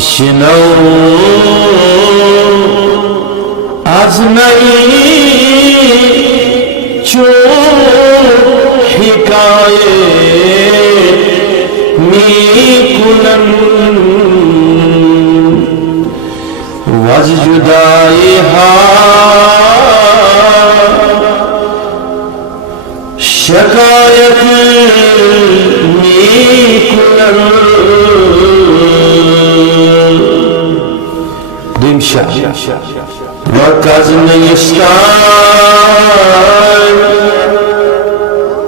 بشنو از نئی چون حکایت میکنم وز جدائی ها شکایت میکنم دمشا وکز نیستان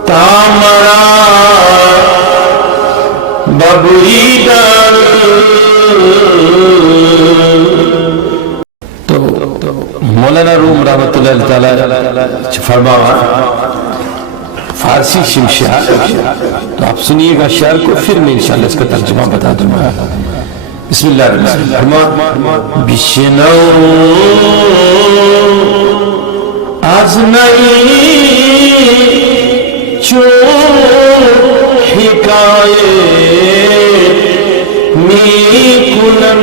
تامرا ببریدن تو مولانا روم رحمت اللہ تعالی فرمایا فارسی شمشاد تو آپ سنیے گا شعر کو پھر میں انشاءاللہ اس کا ترجمہ بتا دوں گا بسم اللہ الرحمن الرحیم بشنو از نئی چون حکایت میکنم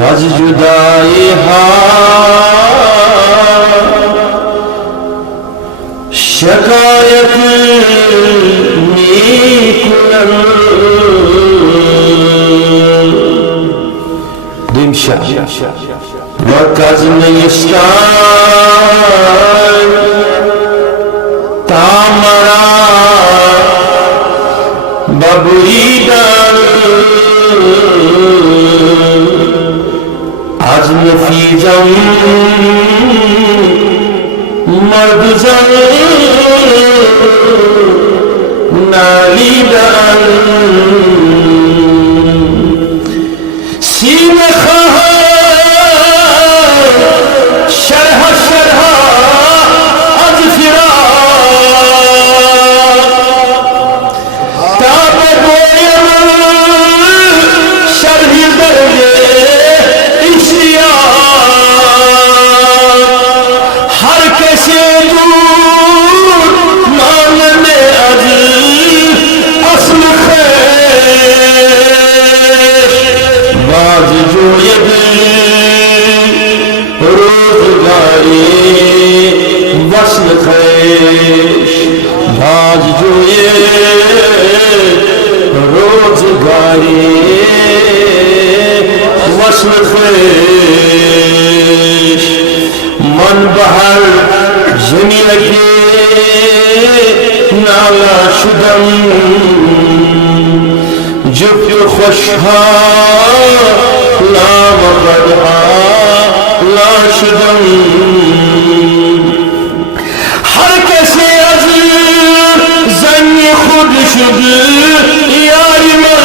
وز جدائی ها شکایت میکنم دمشا وکز نیستان تامرا ببریدن از نفیزم مرد زن نالیدن سینه خواهد شرح از فراق تا بگویم شرح درد اشتیاق ہر کسی دور ماننے از اصل خیر باز جوید روزگاری وصل خیش باز جوید روزگاری وصل خیش من بہر زمین نالا شدم جفت خوشحال نام بدحال شدم ہر کسی از زن خود شد یاری من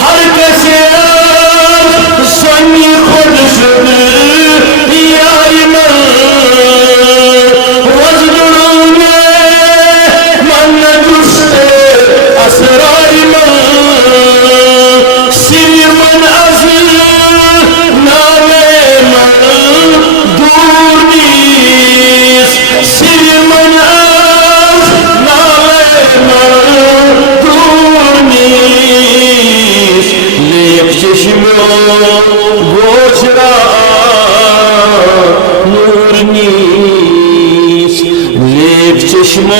ہر کسی از زن خود شد یاری من وزدرون من نجست اسرار من سیر من از نام من دور نیست سیر من از نام من دور نیست لیک چشم گوش را نور نیست لیک چشم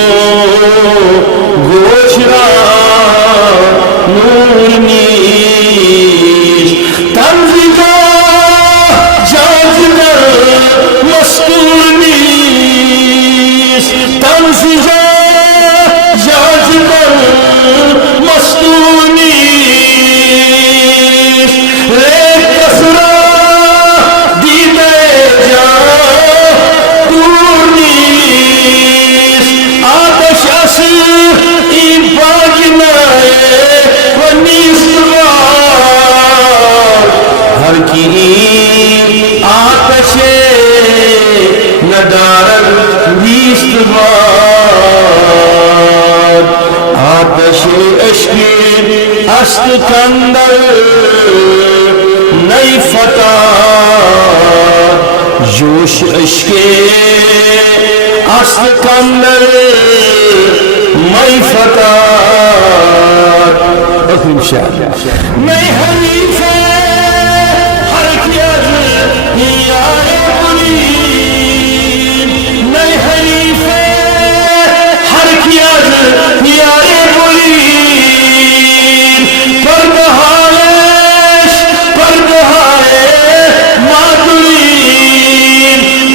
گوش را نور نیست تنزیجا جاجنا مستور نیست تنزیجا جاجنا مستور نیست ایک کسرا دیدے جا دور نیست آتش اصل این پاکنائے و نیست ہر کی آتش ندارد نیست آتش عشق است کندر نئی فتح جوش عشق است کندر مئی فتح شمشاد میں حریف ہر کیاز یار بلی میں حریف ہر کیاز یار بلی پردہائش پردہائے مادری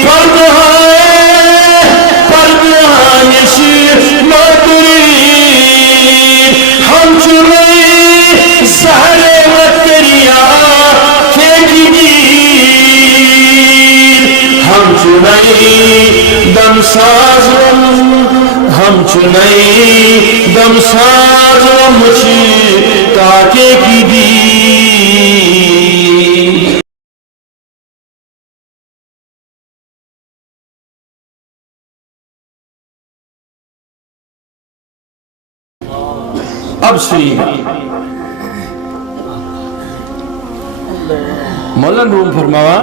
پردہائش مادری ہم چنئی سہرے متریا پھینکی گیر ہم چنئی دم سازم ہم چنئی دم سازم مچھی تاکہ کی دیر اب سنیے مولانا روم فرماوا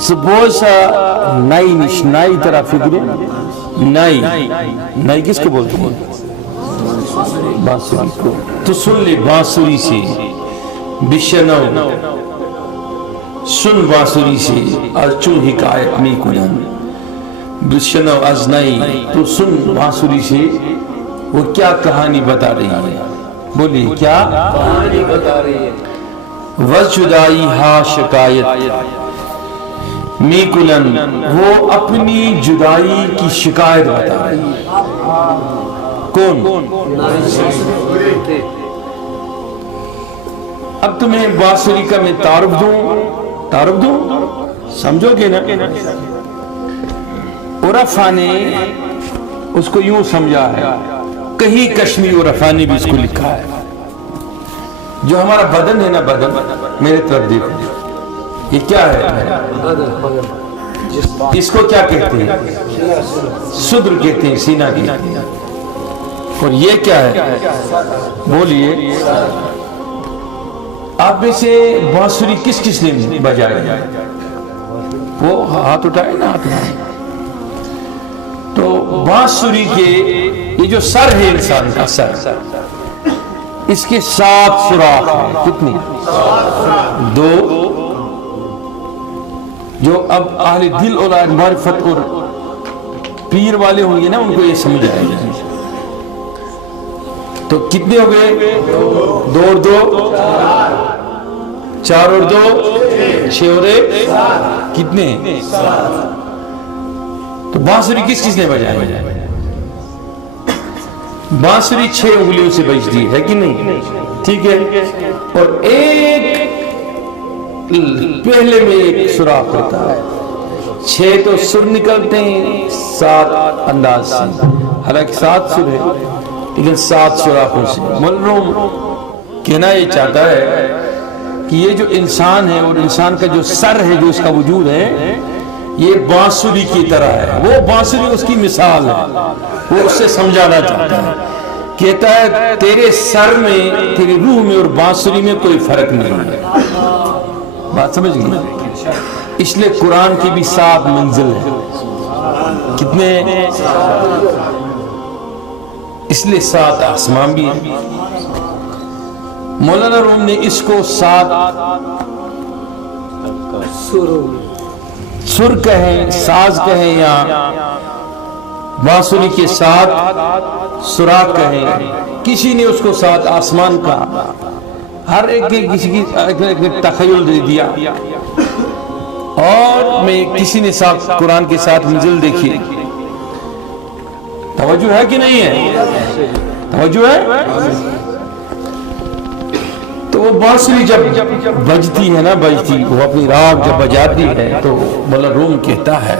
سپوسا نائی نش نائی طرح فکر نائی نائی کس کو بولتے ہیں بانسری کو تو سن لے بانسری سے بشنو سن بانسری سے ارچو حکایت می کنن بشنو از نائی تو سن بانسری سے وہ کیا کہانی بتا رہی ہے بولی کیا کہانی بتا رہی ہے وجدائی ہا شکایت میکنن وہ اپنی جدائی کی شکایت بتا رہی ہے کون اب تمہیں بانسری کا میں تعارف دوں سمجھو گے نا عرفا نے اس کو یوں سمجھا ہے کہیں کشمیر عرفا نے بھی اس کو لکھا ہے جو ہمارا بدن ہے نا بدن میرے طرف دیکھو یہ کیا ہے اس کو کیا کہتے ہیں صدر کہتے ہیں سینہ کہتے ہیں اور یہ کیا ہے بولیے آپ میں سے بانسری کس کس نے بجائے وہ ہاتھ اٹھائے نا ہاتھ اٹھائے تو بانسری کے یہ جو سر ہے انسان کا سر اس کے 7 سوراخ ہیں کتنی 2 جو اب اہل دل اور معرفت اور پیر والے ہوں گے نا ان کو یہ سمجھ آئے گا تو کتنے ہو گئے 2 اور 2 4 اور 2 6 اور 1 کتنے تو بانسری کس کس نے بجائی بانسری 6 انگلیوں سے بجتی ہے کہ نہیں ٹھیک ہے اور ایک پہلے میں ایک سوراخ ہوتا ہے 6 تو سر نکلتے ہیں 7 انداز سے حالانکہ 7 سر ہے لیکن 7 سوراخوں سے مولروم کہنا یہ چاہتا ہے کہ یہ جو انسان ہے اور انسان کا جو سر ہے جو اس کا وجود ہے یہ بانسری کی طرح ہے وہ بانسری اس کی مثال ہے وہ اس سے سمجھانا چاہتا ہے کہتا ہے تیرے سر میں تیری روح میں اور بانسری میں کوئی فرق نہیں ہے بات سمجھ گئی اس لیے قرآن کی بھی 7 منزل ہے کتنے اس لیے 7 آسمان بھی ہیں مولانا روم نے اس کو 7 سر کہیں ساز کہیں یا بانسری کے 7 سوراخ کہیں کسی نے اس کو 7 آسمان کہا ہر ایک کسی کی تخیل دے دیا اور میں کسی نے قرآن کے 7 منزل دیکھی توجہ ہے کہ نہیں ہے توجہ ہے تو وہ بانسری جب بجتی ہے نا وہ اپنی راگ جب بجاتی ہے تو مولانا روم کہتا ہے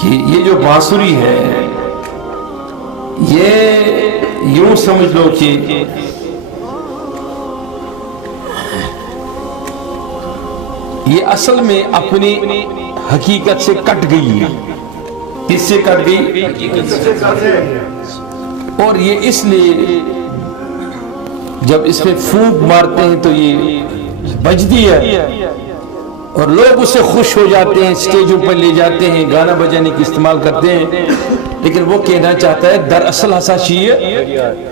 کہ یہ جو بانسری ہے یہ یوں سمجھ لو کہ یہ اصل میں اپنی حقیقت سے کٹ گئی ہے کس سے کٹ گئی اور یہ اس لیے جب اس میں پھونک مارتے ہیں تو یہ بجتی ہے اور لوگ اسے خوش ہو جاتے ہیں اسٹیجوں پر لے جاتے ہیں گانا بجانے کی استعمال کرتے ہیں لیکن وہ کہنا چاہتا ہے دراصل ہسا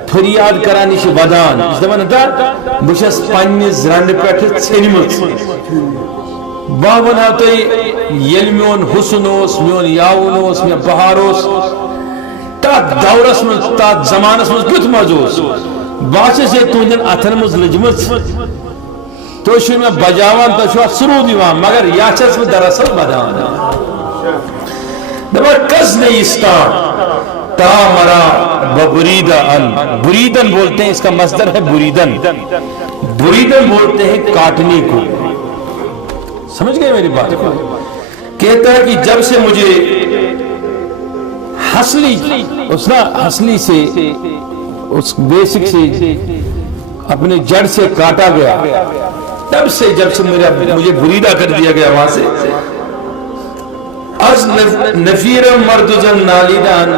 فریاد کرانش ودان بس پنس رن پہ ژھنمت بہ ونہو تھی یل میون حسن اس میون یاون اس مے بہار اس تات دورس من تات زمانس من کیت مزہ بہت تہندین اتھن مز لجمت تھی میں بجاوان تھی سرود دان مگر یا چھس بہ دراصل ودان دپان کس نے اسٹارٹ تا مرا ببریدہ ان بریدن بولتے ہیں اس کا مصدر ہے بریدن بریدن بولتے ہیں کاٹنے کو سمجھ گئے میری بات کو کہتا ہے کہ جب سے مجھے ہسلی سے اس بیسک سے اپنے جڑ سے کاٹا گیا تب سے جب سے مجھے بریدہ کر دیا گیا وہاں سے از نفیر مردزن نالیدان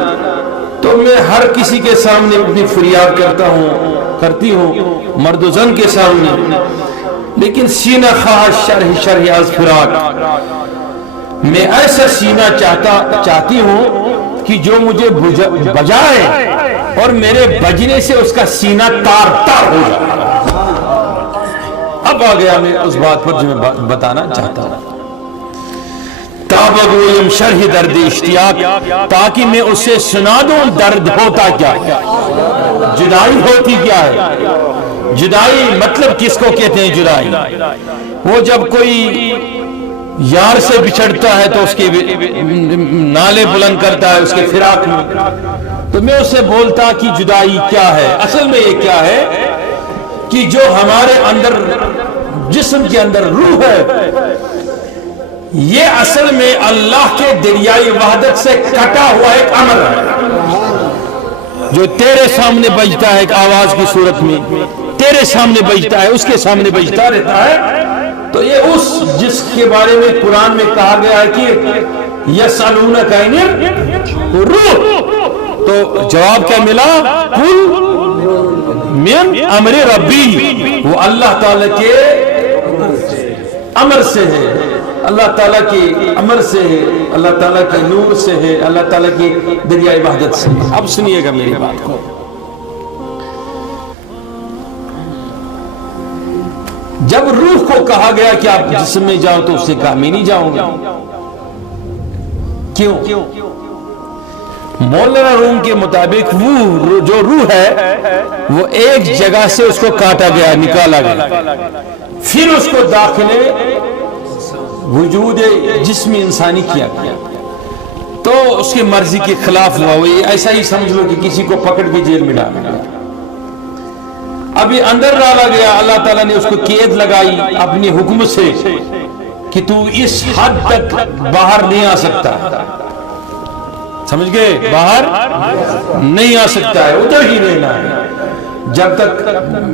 تو میں ہر کسی کے سامنے اپنی فریاد کرتی ہوں مردزن کے سامنے لیکن سینہ خواہش شرح از فراق میں ایسا سینہ چاہتی ہوں کہ جو مجھے بجائے اور میرے بجنے سے اس کا سینہ تار تار ہو جائے اب آ گیا میں اس بات پر جو میں بتانا چاہتا ہوں تابگویم شرح درد اشتیاق تاکہ میں اسے سنا دوں درد ہوتا کیا ہے جدائی ہوتی کیا ہے جدائی مطلب کس کو کہتے ہیں جدائی وہ جب کوئی یار سے بچھڑتا ہے تو اس کے نالے بلند کرتا ہے اس کے فراق میں تو میں اسے بولتا کہ جدائی کیا ہے اصل میں یہ کیا ہے کہ جو ہمارے اندر جسم کے اندر روح ہے یہ اصل میں اللہ کے دریائے وحدت سے کٹا ہوا ایک امر ہے جو تیرے سامنے بجتا ہے ایک آواز کی صورت میں تیرے سامنے بجتا ہے اس کے سامنے بجتا رہتا ہے تو یہ اس جس کے بارے میں قرآن میں کہا گیا ہے کہ یسألونک عن الروح تو جواب کیا ملا قل من امر ربی وہ اللہ تعالیٰ کے امر سے ہے اللہ تعالیٰ کے امر سے ہے اللہ تعالیٰ کے نور سے ہے اللہ تعالیٰ کی دریائے وحدت سے ہے اب سنیے گا میری بات کو جب روح کو کہا گیا کہ آپ جسم میں جاؤ تو اس سے کہا میں نہیں جاؤں گا کیوں مولانا روم کے مطابق وہ جو روح ہے وہ ایک جگہ سے اس کو کاٹا گیا نکالا گیا پھر اس کو داخلے وجود جسم انسانی کیا گیا تو اس کی مرضی کے خلاف ہوا وہ ایسا ہی سمجھ لو کہ کسی کو پکڑ کے جیل میں ڈالا گیا ابھی اندر ڈالا گیا اللہ تعالیٰ نے اس کو قید لگائی اپنی حکم سے کہ تو اس حد تک باہر نہیں آ سکتا سمجھ گئے باہر نہیں آ سکتا ہے ادھر ہی رہنا ہے جب تک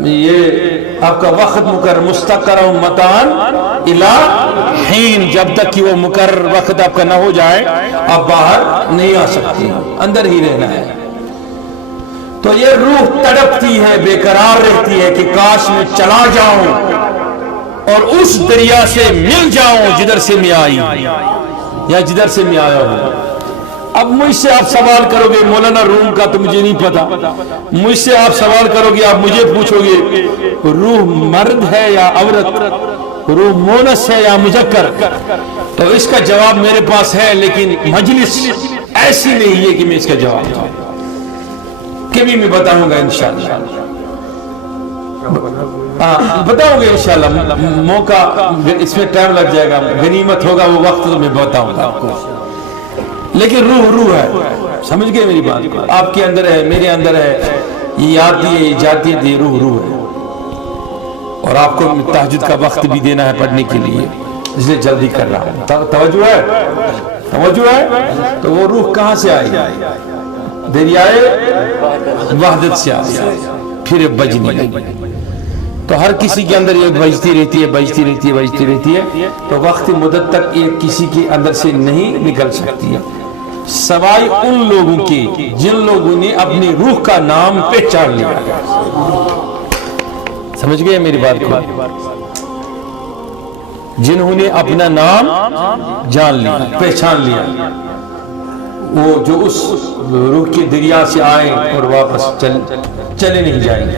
یہ آپ کا وقت مقرر مستقر متان الى حین جب تک کہ وہ مقرر وقت آپ کا نہ ہو جائے آپ باہر نہیں آ سکتی اندر ہی رہنا ہے تو یہ روح تڑپتی ہے بے قرار رہتی ہے کہ کاش میں چلا جاؤں اور اس دریا سے مل جاؤں جدھر سے میں آئی یا جدھر سے میں آیا ہوں اب مجھ سے آپ سوال کرو گے مولانا روم کا تو مجھے نہیں پتا مجھ سے آپ سوال کرو گے آپ مجھے پوچھو گے روح مرد ہے یا عورت روح مونس ہے یا مذکر تو اس کا جواب میرے پاس ہے لیکن مجلس ایسی نہیں ہے کہ میں اس کا جواب دوں کبھی میں بتاؤں گا انشاءاللہ بتاؤں گا انشاءاللہ موقع اس میں ٹائم لگ جائے گا غنیمت ہوگا وہ وقت تو میں بتاؤں گا آپ کو لیکن روح ہے سمجھ گئے میری بات آپ کے اندر ہے میرے اندر ہے یہ آتی ہے یہ جاتی ہے روح ہے اور آپ کو تہجد کا وقت بھی دینا ہے پڑھنے کے لیے اس لیے جلدی کر رہا ہوں توجہ ہے تو وہ روح کہاں سے آئی دریائے وحدت سے آئی پھر بجنے لگی تو ہر کسی کے اندر یہ بجتی رہتی ہے تو وقت مدت تک یہ کسی کے اندر سے نہیں نکل سکتی ہے سوائے ان لوگوں کے جن لوگوں نے اپنی روح کا نام پہچان لیا سمجھ گئے میری بات کو جنہوں نے اپنا نام جان لیا پہچان لیا وہ جو اس روح کے دریا سے آئے اور واپس چلے نہیں جائیں گے.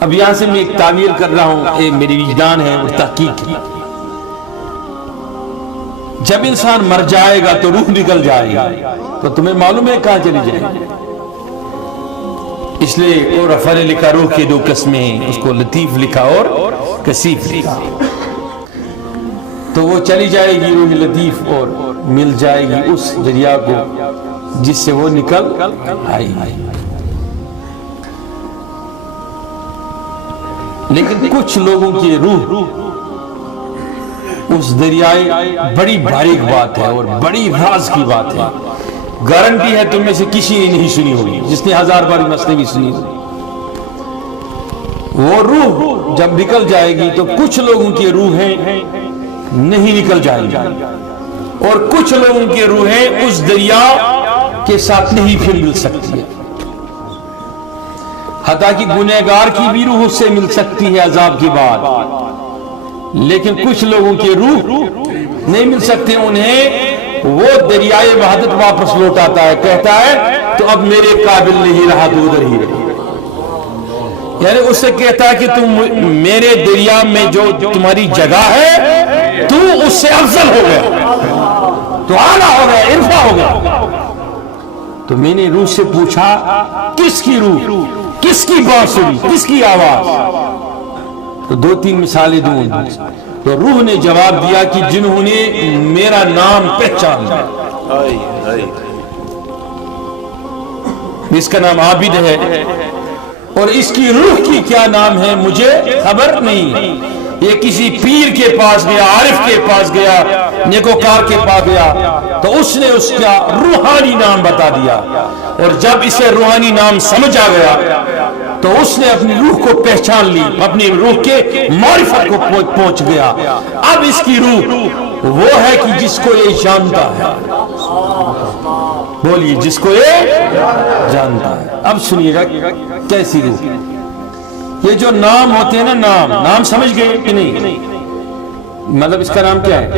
اب یہاں سے میں ایک تعبیر کر رہا ہوں، میری وجدان ہے وہ تحقیق کی. جب انسان مر جائے گا تو روح نکل جائے گا، تو تمہیں معلوم ہے کہاں چلی جائے گی. اس لیے اور افر نے لکھا روح کے 2 قسمیں، اس کو لطیف لکھا اور کثیف لکھا. تو وہ چلی جائے گی روح لطیف اور مل جائے گی اس دریا کو جس سے وہ نکل آئی. لیکن کچھ لوگوں کی روح اس دریائے بڑی باریک بات ہے اور بڑی راز کی بات ہے. گارنٹی ہے تم میں سے کسی نے نہیں سنی ہوگی، جس نے 1000 بار مسئلے بھی سنی ہوگی. وہ روح جب نکل جائے گی تو کچھ لوگوں کی روحیں نہیں نکل جائیں گی اور کچھ لوگوں کی روحیں اس دریا کے ساتھ نہیں پھر مل سکتی ہے. حتیٰ کہ گنہگار کی بھی روح اس سے مل سکتی ہے عذاب کے بعد، لیکن کچھ لوگوں کی روح نہیں مل سکتے. انہیں وہ دریائے وحدت واپس لوٹاتا ہے، کہتا ہے تو اب میرے قابل نہیں رہا تو ادھر ہی رہے. یعنی اس سے کہتا ہے کہ تم میرے دریا میں جو تمہاری جگہ ہے تو اس سے افضل ہو گیا، تو اعلیٰ ہو گیا، ارفع ہو گیا. تو میں نے روح سے پوچھا کس کی روح، کس کی بانسری، کس کی آواز؟ تو 2-3 مثالیں دوں. تو روح نے جواب دیا کہ جنہوں نے میرا نام پہچان لیا. اس کا نام عابد ہے اور اس کی روح کی کیا نام ہے مجھے خبر نہیں. یہ کسی پیر کے پاس گیا، عارف کے پاس گیا، نیکوکار کے پاس گیا تو اس نے اس کا روحانی نام بتا دیا. اور جب اسے روحانی نام سمجھ آ گیا تو اس نے اپنی روح کو پہچان لی، اپنی روح کے معرفت کو پہنچ گیا. اب اس کی روح وہ ہے کہ جس کو یہ جانتا ہے. بولیے جس کو یہ جانتا ہے. اب سنیے گا کیسی روح. یہ جو نام ہوتے ہیں نا، نام سمجھ گئے کہ نہیں؟ مطلب اس کا نام کیا ہے،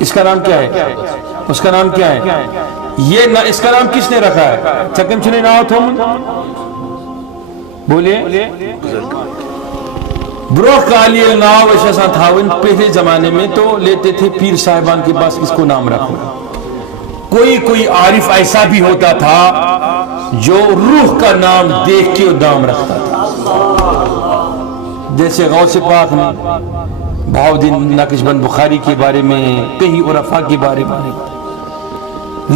اس کا نام کیا ہے، اس کا نام کیا ہے؟ یہ اس کا نام کس نے رکھا ہے؟ چکم چنے ناؤ تھوم بولیے. بروہ کالی ناؤ ایسا تھا پہلے زمانے میں تو لیتے تھے پیر صاحبان کے پاس اس کو نام رکھو. کوئی عارف ایسا بھی ہوتا تھا جو روح کا نام دیکھ کے نام رکھتا تھا. جیسے غوث پاک نے بہاؤالدین نقشبند بخاری کے بارے میں، کئی عرفاء کے بارے میں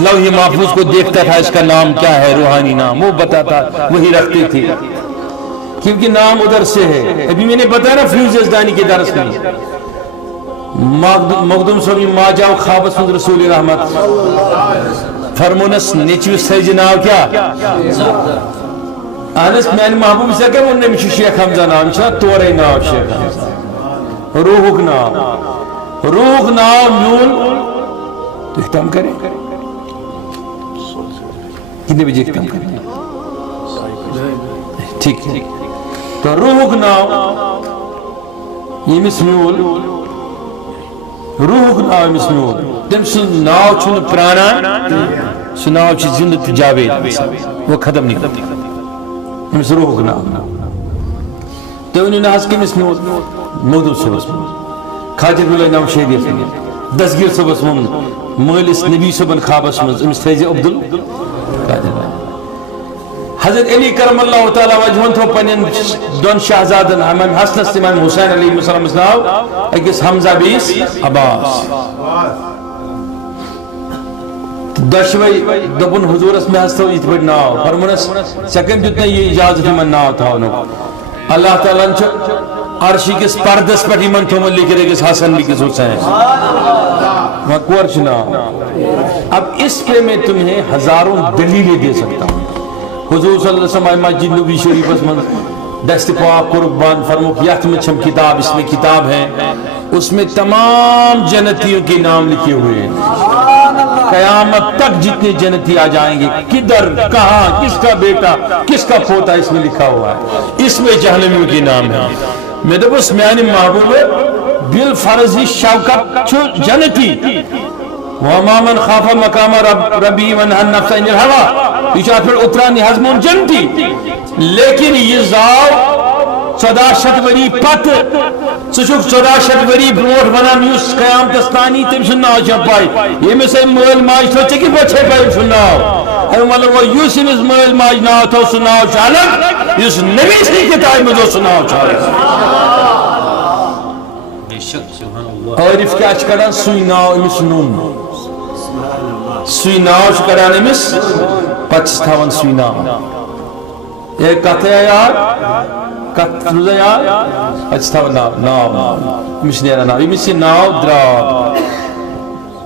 لوح محفوظ کو دیکھتا تھا اس کا نام کیا ہے، روحانی نام وہ بتاتا، وہی رکھتے تھے کیونکہ نام ادھر سے ہے. ابھی میں نے بتایا نا فیوز یزدانی کے درس میں مخدوم صاحب ما جاؤ خوابس من رسول رحمت فرمونس نیچوس تھے جناب کیا اہنس میان محبوب سے کہ انہیں مجھے شیخ حمزہ نام چھا تورے نام شیخ حمزہ روح نام یون تو اختام کریں کتنے بجے اختام کریں ٹھیک ہے. تو روح نام یہ مسمیول روح نام مسمیول تم سن ناو چھن پرانا سن ناو چھ زندت جاوید وہ ختم نہیں کرتی ہمیں روح نام تو انہوں نے حس کے مسمیول مغدوم صبح خاجر بلائے نام شہدی اخلی دستگیر صبح مولس نبی صبح خوابس مز امس تھیزی عبدال حضرت علی کرم اللہ تعالیٰ وجہن تھو پنین دون شہزادن امام حسن امام حسین علیہ السلام اسناو اکس حمزہ بیس عباس دشوئی دبن حضور اس میں ہستو ایت بڑھ ناو فرمونس سکن جتنے یہ اجازت من ناو تھا انہوں اللہ تعالیٰ نے عرشی کس پردس پر ایمن تھو ملی کرے کس حسن بھی کس حسین مکورچ ناو. اب اس پہ میں تمہیں ہزاروں دلیلیں دے سکتا ہوں. حضور صلی اللہ علیہ وسلم مسجد نبی شریف اس میں دست پاک قربان فرمو کہ یہت میں چھم کتاب اس میں کتاب ہے اس میں تمام جنتیوں کے نام لکھے ہوئے ہیں. قیامت تک جتنے جنتی آ جائیں گے کدھر کہاں کس کا بیٹا کس کا پوتا اس میں لکھا ہوا ہے. اس میں جہنمیوں کے نام ہے. میں تو بس میانی محبوب بالفرضی شوکت چھو جنتی وما من خاف مقام ربی ونہى النفس عن الهوى یہ پھر اترانی ہضمون جنتی لیکن یہ زاو 1400 وری پت ثک 1400 وری برونٹ ونان اس قیامتس تانی تم سن ناو چھ پائی یمس مول ماج تھو چکی بچے پائی سن ناو اے مطلب وہ یوس یمس مول ماج ناو تھو سن ناو چالک یس نبی سی کتاب میں جو سن ناو چالک اور اس کیا چکڑا سوئی ناو امس نون سوئی ناو چکڑا امس پچس تھاون سوئی ناو ایک کہتے ہیں یار کت روزہ یار پچس تھاون ناو امس نیرا ناو امس ناو دراب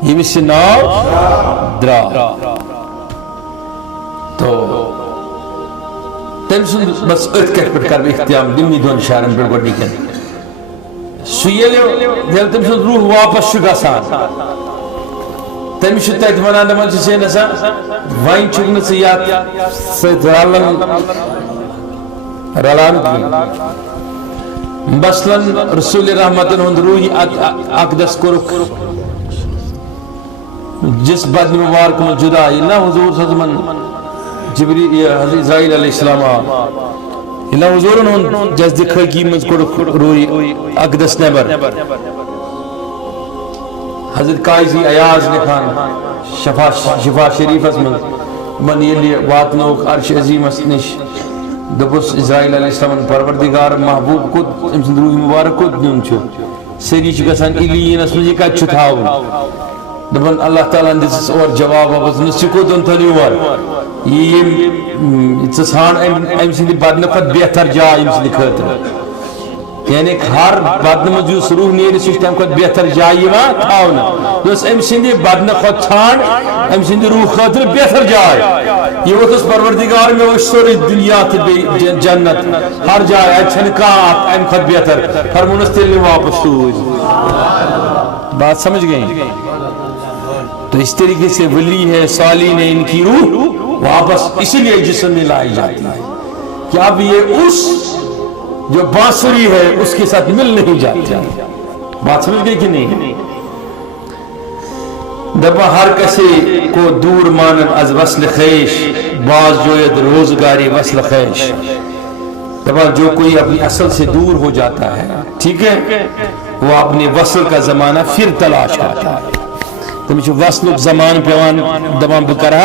امس ناو دراب تو تم سن بس ات کٹ پر کر اختیام دمنی دون شہرن پر گوڑنی کن سویل تم سن روح واپس چھ گژھان تم تت ونان دپان سے نسا وین چھ نہ ژٕ رلان مثلاً رسول رحمتن ہند روح اقدس کورک جس بدن مبارک من جدا نہ حضور صلی اللہ علیہ وسلم جبریل حضرت اسرائیل علیہ السلام اللہ حضور ہند جسد خاکی من کورک روح اقدس نبر حضرت قائزی ایاز لکھان شفا شریفس من یلی واتنوک عرش عظیم نش دپس اسرائیل علیہ السلام پروردگار محبوب کت ام سند روح مبارک کت نیون چھ سری چھ گژھان علیینس من یہ کت چھ تھاون دپن اللہ تعالیٰ دس اور جواب ابس نس کتن تھن یور یہ ژھان ام سند بدن کھت بہتر جائے ام سند خاطر یعنی ہر بدن مز اس روح نیرِ سہ تمہ کھت بہتر جائے یوان تھاونہ دس ام سند بدن کھت ژھانڈ ام سند روح خاطر بہتر جائے یہ وقت پروردگار میں وہ سوری دنیا تھی جنت ہر جائے اچھن کہاں ام کھت بہتر فرمونس تیل واپس سوز بات سمجھ گئی تو اس طریقے سے ولی ہے صالحین ہے ان کی روح واپس اسی لیے جسم میں لائی جاتی ہے کہ اب یہ اس جو بانسری ہے اس کے ساتھ مل نہیں جاتی بات سمجھ گئی کہ نہیں دبا ہر کسی کو دور مانن از وصل خیش باز جوید روزگاری وصل خیش دبا جو کوئی اپنی اصل سے دور ہو جاتا ہے ٹھیک ہے وہ اپنے وصل کا زمانہ پھر تلاش کرتا ہے تم وصل زمان پیوان دبا بکرہ